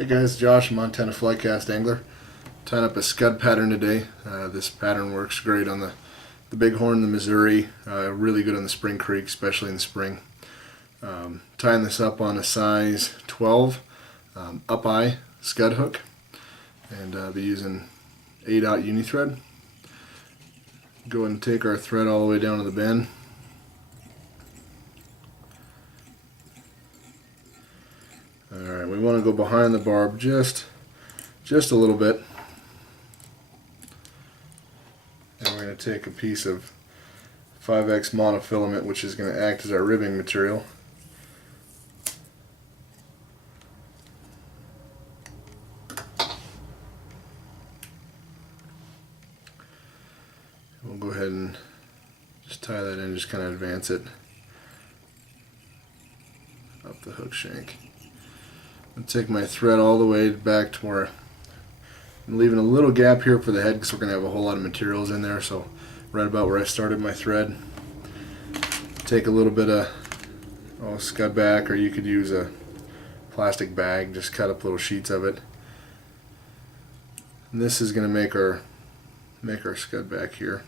Hey guys, Josh, Montana Flycast Angler. Tying up a Scud pattern today. This pattern works great on the Bighorn, the Missouri, really good on the Spring Creek, especially in the spring. Tying this up on a size 12 up-eye Scud hook, and I'll be using 8/0 uni thread. Go ahead and take our thread all the way down to the bend. Alright, we want to go behind the barb just a little bit. And we're going to take a piece of 5X monofilament, which is going to act as our ribbing material. We'll go ahead and just tie that in, just kind of advance it up the hook shank. I'll take my thread all the way back to where I'm leaving a little gap here for the head because we're going to have a whole lot of materials in there, so right about where I started my thread. Take a little bit of Scud back, or you could use a plastic bag, just cut up little sheets of it. And this is going to make our Scud back here,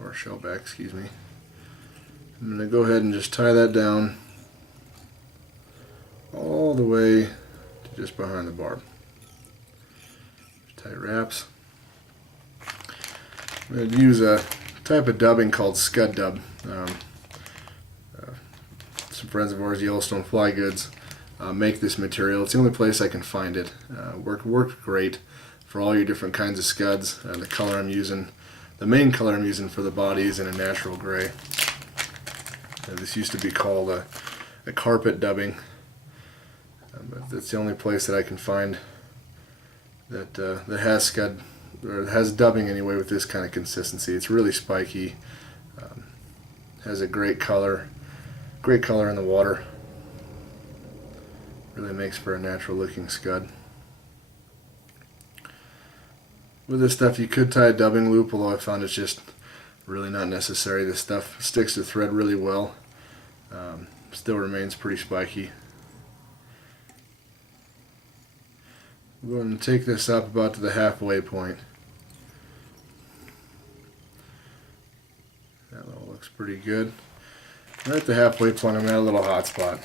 or shell back, excuse me. I'm going to go ahead and just tie that down all the way to just behind the barb. Tight wraps. I'm going to use a type of dubbing called Scud dub. Some friends of ours, Yellowstone Fly Goods, make this material. It's the only place I can find it. Worked great for all your different kinds of Scuds. The color I'm using, the main color I'm using for the body is in a natural gray. This used to be called a carpet dubbing. But that's the only place that I can find that has Scud, or has dubbing anyway, with this kind of consistency. It's really spiky, has a great color in the water. Really makes for a natural looking Scud. With this stuff you could tie a dubbing loop, although I found it's just really not necessary. This stuff sticks to thread really well. Still remains pretty spiky. We're going to take this up about to the halfway point. That all looks pretty good. Right at the halfway point, I'm at a little hot spot.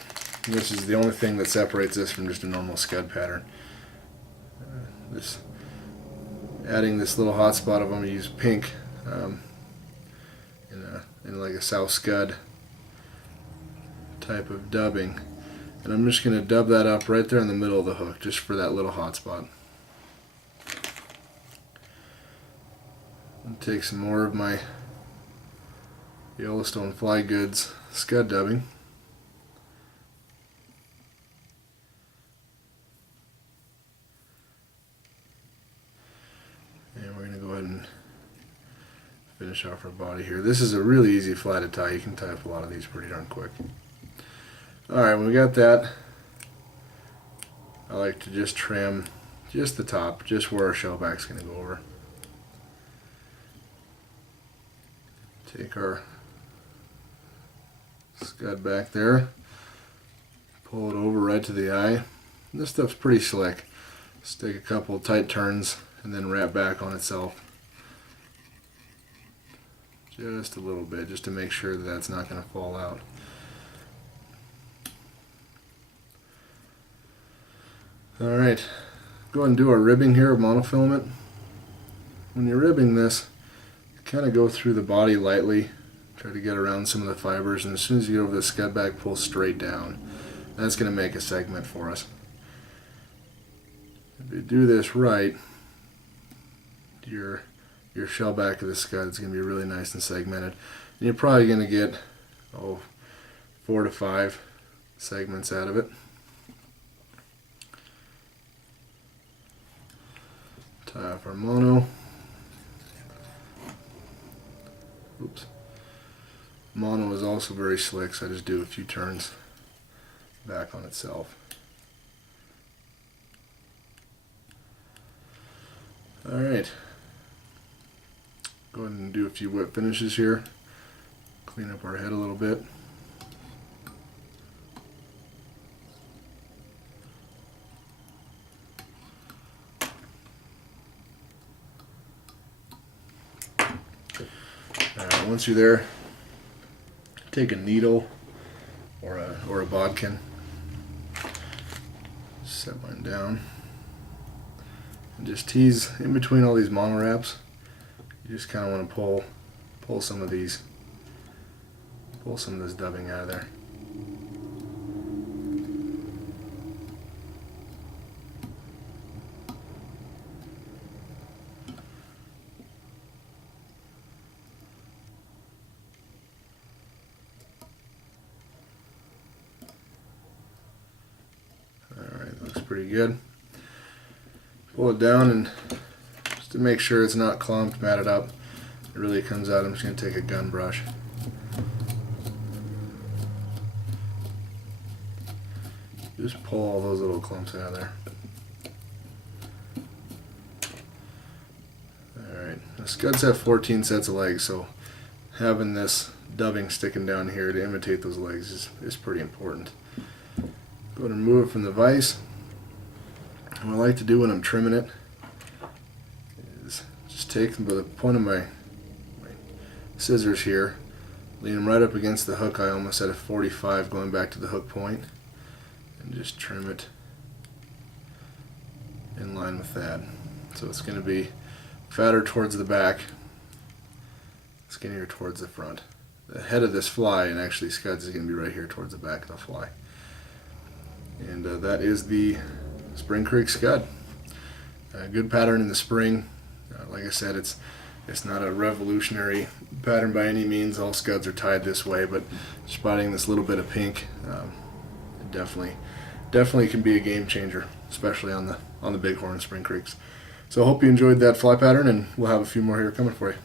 This is the only thing that separates this from just a normal Scud pattern. Adding this little hot spot, I'm going to use pink in like a South Scud type of dubbing. And I'm just going to dub that up right there in the middle of the hook, just for that little hot spot. And take some more of my Yellowstone Fly Goods Scud dubbing. And we're going to go ahead and finish off our body here. This is a really easy fly to tie. You can tie up a lot of these pretty darn quick. Alright, when we got that, I like to just trim just the top, just where our shell back's going to go over. Take our Scud back there, pull it over right to the eye. This stuff's pretty slick. Just take a couple tight turns and then wrap back on itself. Just a little bit, just to make sure that that's not going to fall out. Alright, go ahead and do our ribbing here of monofilament. When you're ribbing this, kind of go through the body lightly, try to get around some of the fibers, and as soon as you get over the Scud back, pull straight down. That's going to make a segment for us. If you do this right, your shell back of the Scud is going to be really nice and segmented. And you're probably going to get 4 to 5 segments out of it. Tie off our mono. Oops. Mono is also very slick, so I just do a few turns back on itself. Alright. Go ahead and do a few whip finishes here. Clean up our head a little bit. once you're there, take a needle or a bodkin, set mine down, and just tease in between all these mono wraps. You just kind of want to pull some of this dubbing out of there. Alright, looks pretty good. Pull it down, and just to make sure it's not clumped, mat it up. It really comes out. I'm just going to take a gun brush. Just pull all those little clumps out of there. Alright, the Scuds have 14 sets of legs, so having this dubbing sticking down here to imitate those legs is pretty important. Go ahead and remove it from the vise. And what I like to do when I'm trimming it is just take the point of my scissors here, lean them right up against the hook. I almost at a 45 going back to the hook point, and just trim it in line with that. So it's going to be fatter towards the back, skinnier towards the front. The head of this fly, and actually Scuds, is going to be right here towards the back of the fly. And that is the Spring Creek Scud. Good pattern in the spring. Like I said, it's not a revolutionary pattern by any means. All Scuds are tied this way, but spotting this little bit of pink, it definitely can be a game changer, especially on the Bighorn Spring Creeks. So I hope you enjoyed that fly pattern, and we'll have a few more here coming for you.